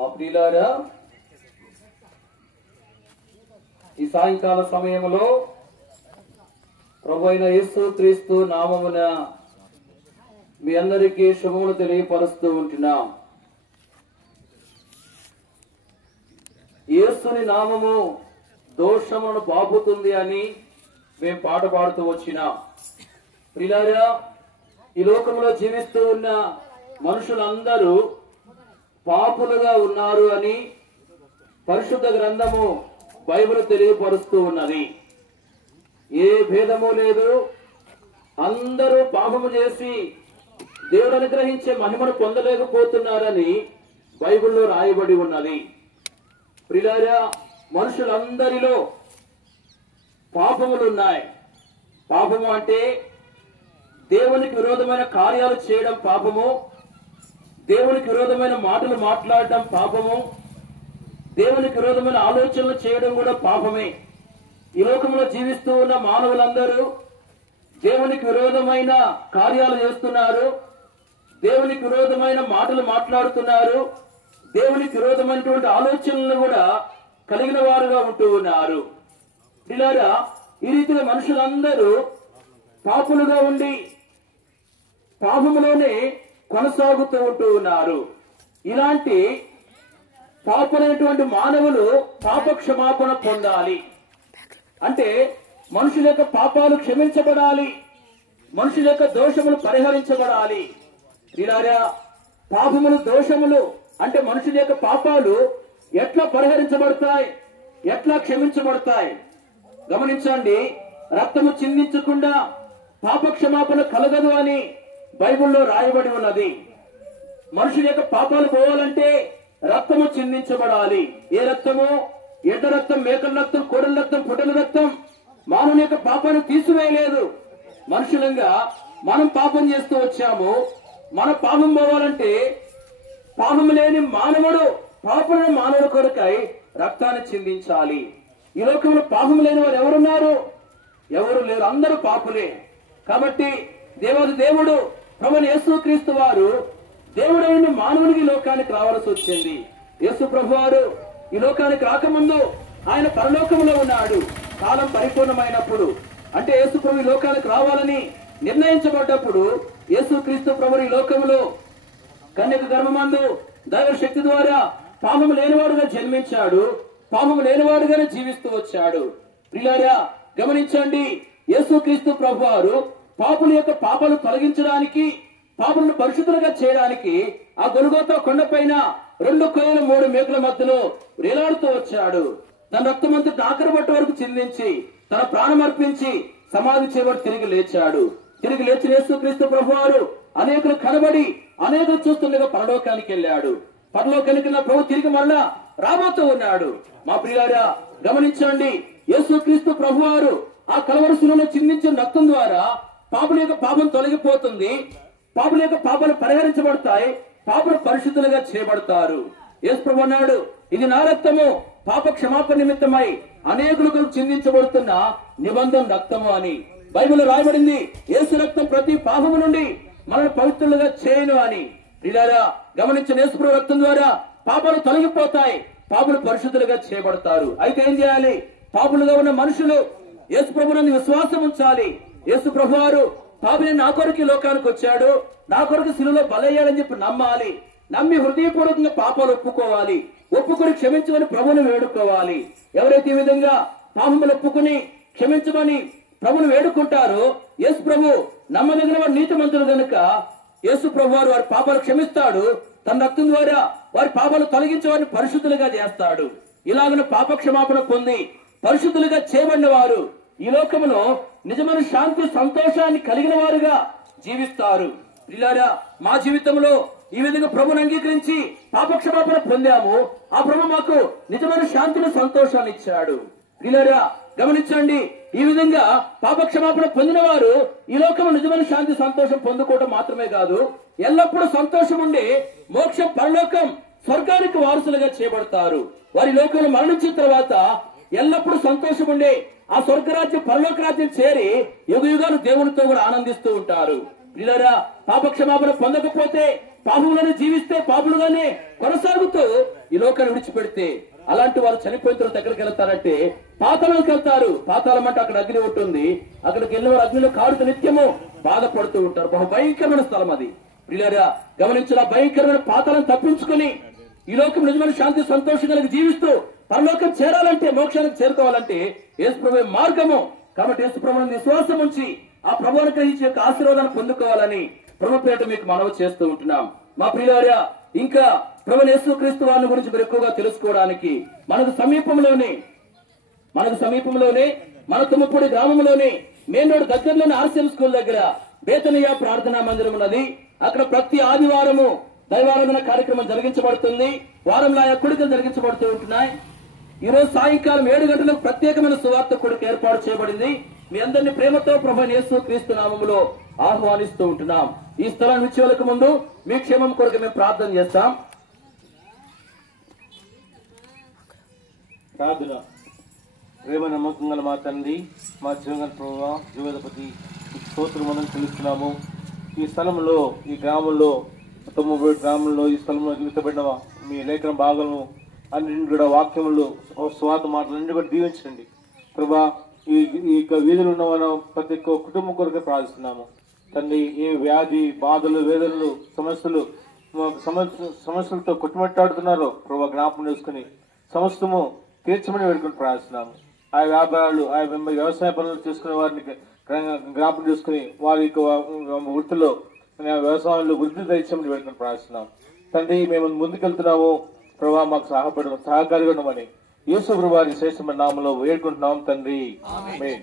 మా ప్రియులారా, ఈ సాయంకాల సమయంలో ప్రభువైన యేసు క్రీస్తు నామమున మీ అందరికీ శుభములు తెలియపరుస్తూ ఉంటున్నాం. యేసుని నామము దోషములను బాపుతుంది అని మేము పాట పాడుతూ వచ్చినాం. ప్రియులారా, ఈ లోకంలో జీవిస్తూ ఉన్న మనుషులందరూ పాపులుగా ఉన్నారు అని పరిశుద్ధ గ్రంథము బైబిల్ తెలియపరుస్తూ ఉన్నది. ఏ భేదము లేదు, అందరూ పాపము చేసి దేవుడు అనుగ్రహించే మహిమను పొందలేకపోతున్నారని బైబిల్లో రాయబడి ఉన్నది. ప్రియులారా, మనుషులందరిలో పాపములు ఉన్నాయి. పాపము అంటే దేవునికి విరోధమైన కార్యాలు చేయడం పాపము, దేవునికి విరోధమైన మాటలు మాట్లాడడం పాపము, దేవునికి విరోధమైన ఆలోచనలు చేయడం కూడా పాపమే. ఈ లోకంలో జీవిస్తూ ఉన్న మానవులందరూ దేవునికి విరోధమైన కార్యాలు చేస్తున్నారు, దేవునికి విరోధమైన మాటలు మాట్లాడుతున్నారు, దేవునికి విరోధమైనటువంటి ఆలోచనలను కూడా కలిగిన వారుగా ఉంటూ ఉన్నారు. ఇలాగా ఈ రీతిగా మనుషులందరూ పాపులుగా ఉండి పాపములోనే కొనసాగుతూ ఉంటూ ఉన్నారు. ఇలాంటి పాపులైనటువంటి మానవులు పాప క్షమాపణ పొందాలి. అంటే మనుషుల యొక్క పాపాలు క్షమించబడాలి, మనుషుల యొక్క దోషములు పరిహరించబడాలి. ఇలాగా పాపములు, దోషములు అంటే మనుషుల యొక్క పాపాలు ఎట్లా పరిహరించబడతాయి, ఎట్లా క్షమించబడతాయి? గమనించండి, రక్తము చిందించకుండా పాప క్షమాపణ కలగదు అని బైబిల్లో రాయబడి ఉన్నది. మనుషుల యొక్క పాపాలు పోవాలంటే రక్తము చిందించబడాలి. ఏ రక్తము? ఎడ్ల రక్తం, మేకల రక్తం, కోడల రక్తం, పుట్టల రక్తం మానవుని యొక్క పాపాన్ని తీసివేయలేదు. మనుషులంగా మనం పాపం చేస్తూ వచ్చాము. మన పాపం పోవాలంటే పాపం లేని మానవుడు, పాపమైన మానవుడు కొరకై రక్తాన్ని చిందించాలి. ఈ లోకంలో పాపం లేని వారు ఎవరున్నారు? ఎవరు లేరు, అందరూ పాపులే. కాబట్టి దేవాది దేవుడు ప్రభువైన యేసు క్రీస్తు వారు దేవుడైన మానవునికి లోకానికి రావాల్సి వచ్చింది. యేసు ప్రభు వారు ఈ లోకానికి రాకముందు ఆయన పరలోకంలో ఉన్నాడు. కాలం పరిపూర్ణమైనప్పుడు అంటే యేసు ప్రభు ఈ లోకానికి రావాలని నిర్ణయించబడ్డప్పుడు యేసు క్రీస్తు ప్రభు ఈ లోకంలో కన్యక గర్భమందు దైవ శక్తి ద్వారా పాపము లేనివాడుగా జన్మించాడు, పాపము లేనివాడుగానే జీవిస్తూ వచ్చాడు. ప్రియులారా, గమనించండి, యేసు క్రీస్తు ప్రభు వారు పాపుల యొక్క పాపాలు తొలగించడానికి, పాపులను పరిశుద్ధులుగా చేయడానికి ఆ గొల్గోతా కొండపైన 2 కొయ్యలు 3 మేకుల మధ్యలో వేలాడుతూ వచ్చాడు. తన రక్తమంతా ఆఖరి బట్ట వరకు చిందించి తన ప్రాణం అర్పించి సమాధి చేయబడి తిరిగి లేచాడు. తిరిగి లేచిన యేసు క్రీస్తు ప్రభు వారు అనేకులు కనబడి అనేకులు చూస్తుండగా పరలోకానికి వెళ్ళాడు. పరలోకానికి వెళ్ళిన ప్రభు తిరిగి మళ్ళా రాబోతూ ఉన్నాడు. మా ప్రియులారా, గమనించండి, యేసు క్రీస్తు ప్రభు వారు ఆ కలవరి శిలువలో చిందించిన రక్తం ద్వారా పాపుల యొక్క పాపం తొలగిపోతుంది, పాపుల యొక్క పాపాలు పరిహరించబడతాయి, పాపులు పరిశుద్ధులుగా చేయబడతారు. యేసు ప్రభు అన్నాడు, ఇది నా రక్తము, పాప క్షమాపణ నిమిత్తమై అనేకులకు చిందించబడుతున్న నిబంధన రక్తము అని బైబిల్ రాయబడింది. యేసు రక్తం ప్రతి పాపము నుండి మనల్ని పవిత్రులుగా చేయను అని. ఇలాగా గమనించిన యేసు ప్రభు రక్తం ద్వారా పాపాలు తొలగిపోతాయి, పాపులు పరిశుద్ధులుగా చేయబడతారు. అయితే ఏం చేయాలి? పాపులుగా ఉన్న మనుషులు యేసు ప్రభునందు విశ్వాసం ఉంచాలి. యేసు ప్రభు వారు పాపిని నా కొరకు లోకానికి వచ్చాడు, నా కొరకు శిలువలో బలయ్యాడని చెప్పి నమ్మాలి. నమ్మి హృదయపూర్వకంగా పాపాలు ఒప్పుకోవాలి, ఒప్పుకొని క్షమించమని ప్రభుని వేడుకోవాలి. ఎవరైతే ఈ విధంగా పాపములు ఒప్పుకుని క్షమించమని ప్రభుని వేడుకుంటారో యేసు ప్రభు నమ్మదగిన వారు నీతిమంతులు గనుక యేసు ప్రభు వారు వారి పాపాలు క్షమిస్తాడు. తన రక్తం ద్వారా వారి పాపాలు తొలగించి వారిని పరిశుద్ధులుగా చేస్తాడు. ఇలాగను పాప క్షమాపణ పొంది పరిశుద్ధులుగా చేయబడిన వారు ఈ లోకములో నిజమైన శాంతి, సంతోషాన్ని కలిగిన వారుగా జీవిస్తారు. ఇలాగా మా జీవితంలో ఈ విధంగా ప్రభుని అంగీకరించి పాప క్షమాపణ పొందాము. ఆ ప్రభు మాకు నిజమైన శాంతిని, సంతోషాన్ని ఇచ్చాడు. ఇలాగా గమనించండి, ఈ విధంగా పాప క్షమాపణ పొందిన వారు ఈ లోకంలో నిజమైన శాంతి, సంతోషం పొందుకోవడం మాత్రమే కాదు, ఎల్లప్పుడూ సంతోషం ఉండి మోక్షం, పరలోకం, స్వర్గానికి వారసులుగా చేయబడతారు. వారి లోకంలో మరణించిన తర్వాత ఎల్లప్పుడూ సంతోషం ఉండి ఆ స్వర్గరాజ్యం, పరలోక రాజ్యం చేరి యుగ యుగాలు దేవునితో కూడా ఆనందిస్తూ ఉంటారు. ప్రియులారా, పాప క్షమాపణ పొందకపోతే పాపంలోనే జీవిస్తే పాపులుగానే కొనసాగుతూ ఈ లోకాన్ని విడిచిపెడితే అలాంటి వారు చనిపోయిన తర్వాత ఎక్కడికి వెళ్తారంటే పాతాళానికి వెళ్తారు. పాతాళం అంటే అక్కడ అగ్ని ఉంటుంది. అక్కడికి వెళ్ళిన వారు అగ్నిలో కాడుతూ నిత్యము బాధపడుతూ ఉంటారు. బహు భయంకరమైన స్థలం అది. ప్రియులారా, గమనించిన భయంకరమైన పాతాళం తప్పించుకుని ఈ లోకం నిజమైన శాంతి సంతోషం కలిగి జీవిస్తూ పరలోకం చేరాలంటే, మోక్షానికి చేరుకోవాలంటే యేసుప్రభువే మార్గము. కాబట్టి యేసుప్రభువుని విశ్వాసం ఉంచి ఆ ప్రభువును గ్రహించి యొక్క ఆశీర్వాదాన్ని పొందుకోవాలని ప్రభు పేట మీకు మనవి చేస్తూ ఉంటున్నాం. మా ప్రియులారా, ఇంకా ప్రభు యేసుక్రీస్తు వారిని గురించి మీరు ఎక్కువగా తెలుసుకోవడానికి మనకు సమీపంలోనే మన తుమ్మపూడి గ్రామంలోనే మెయిన్ రోడ్ దగ్గరలోని ఆర్సీఎం స్కూల్ దగ్గర బేతనియా ప్రార్థనా మందిరం ఉన్నది. అక్కడ ప్రతి ఆదివారము దైవారాధన కార్యక్రమం జరిగించబడుతుంది. వారంలో ఆయా కూడికలు జరిగించబడుతూ ఉంటున్నాయి. ఈ రోజు సాయంకాలం 7 గంటలకు ప్రత్యేకమైన సువార్త కూడిక ఏర్పాటు చేయబడింది. మీ అందరినీ ప్రేమతో ప్రభువైన యేసుక్రీస్తు నామములో ఆహ్వానిస్తూ ఉంటున్నాం. ఈ స్థలాన్ని విడిచివెళ్ళక ముందు మీ క్షేమం కొరకు మేము ప్రార్థన చేస్తాం. ప్రార్థన. ప్రేమ నమ్మకం గల మా తండ్రి, మా జీవన ప్రభువా, జీవోధిపతి, స్తోత్రములను తెలుస్తున్నాము. ఈ స్థలంలో, ఈ గ్రామంలో, 9 గ్రామంలో ఈ స్థలంలో జీవితపడిన మీ లేఖన భాగము అన్నింటిని కూడా వాక్యములు, స్వాత మాటలన్నీ కూడా దీవించండి ప్రభా. ఈ వీధులు ఉన్న మనం ప్రతి ఒక్క కుటుంబం కొరకు ప్రార్థిస్తున్నాము తండ్రి. ఏ వ్యాధి, బాధలు, వేదనలు, సమస్యలతో కొట్టుమట్టాడుతున్నారో ప్రభా జ్ఞాపకం చేసుకుని సమస్తము తీర్చమని వేడుకొని ప్రార్థిస్తున్నాము. ఆ వ్యాపారాలు, ఆ వ్యవసాయ పనులు చేసుకునే వారిని జ్ఞాపకం చేసుకుని వారి వృత్తిలో, వ్యవసాయంలో వృద్ధి తెచ్చమని వేడుకొని ప్రార్థిస్తున్నాం తండ్రి. మేము ముందుకెళ్తున్నాము ప్రభా, మాకు సహకారిగా ఉండమని యేసు ప్రభువారి శ్రేష్టమైన నామములో వేడుకుంటున్నాం తండ్రి. ఆమేన్.